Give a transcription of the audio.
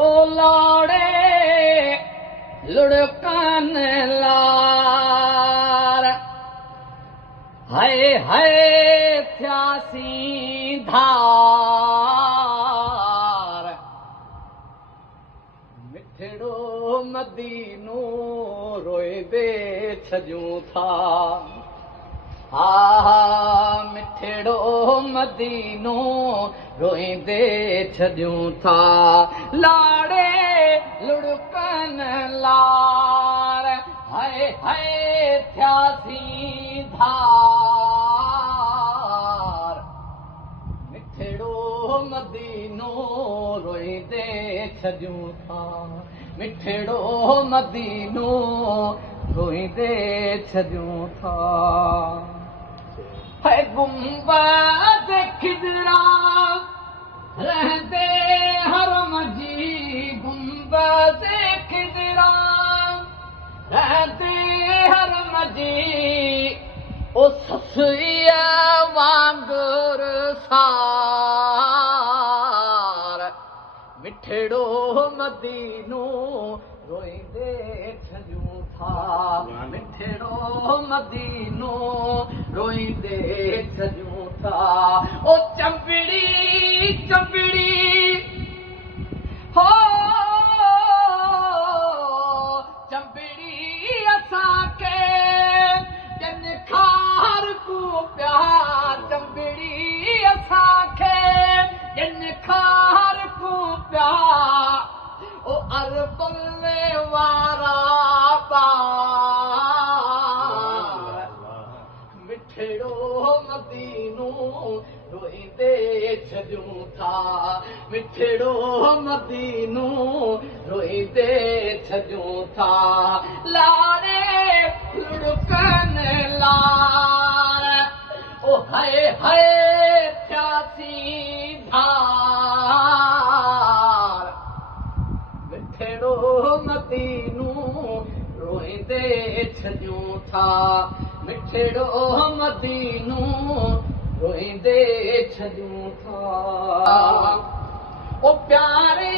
लाड़े लुढ़कन लार हाय हाय थ्यासी धार मिठड़ो मदीनो रोए दे छजूं था हा मिठड़ो मदीनो रोईंदे छॾियूं था लाड़े लुढ़कन लार हाय हाय थ्यासी धार मिठड़ो मदीनो रोईंदे छॾियूं था मिठड़ो मदीनो रोईंदे छॾियूं था है गुंबद खिदरा रहंदे हरम जी गुंबद खिदरा रहंदे हरम जी ओ ससुया वांगुर सार मिठड़ो मदीनो रोईंदे छॾियूं था मिठड़ो मदीनो रोईंदे छॾियूं था ओ चंबड़ी चंबड़ी हो चंबड़ी असांखे जन खार को प्यार चंबड़ी असांखे जन खार को प्यार ओ अरबल वारा मिठड़ो मदीनो रोईंदे छॾियूं था मिठड़ो मदीनो रोईंदे छॾियूं था लाड़े लुढ़कन लार ओ हाय हाय थ्यासी धार मिठड़ो मदीनो रोईंदे छॾियूं था मिठड़ो मदीनो रोईंदे छॾियूं था ओ प्यारे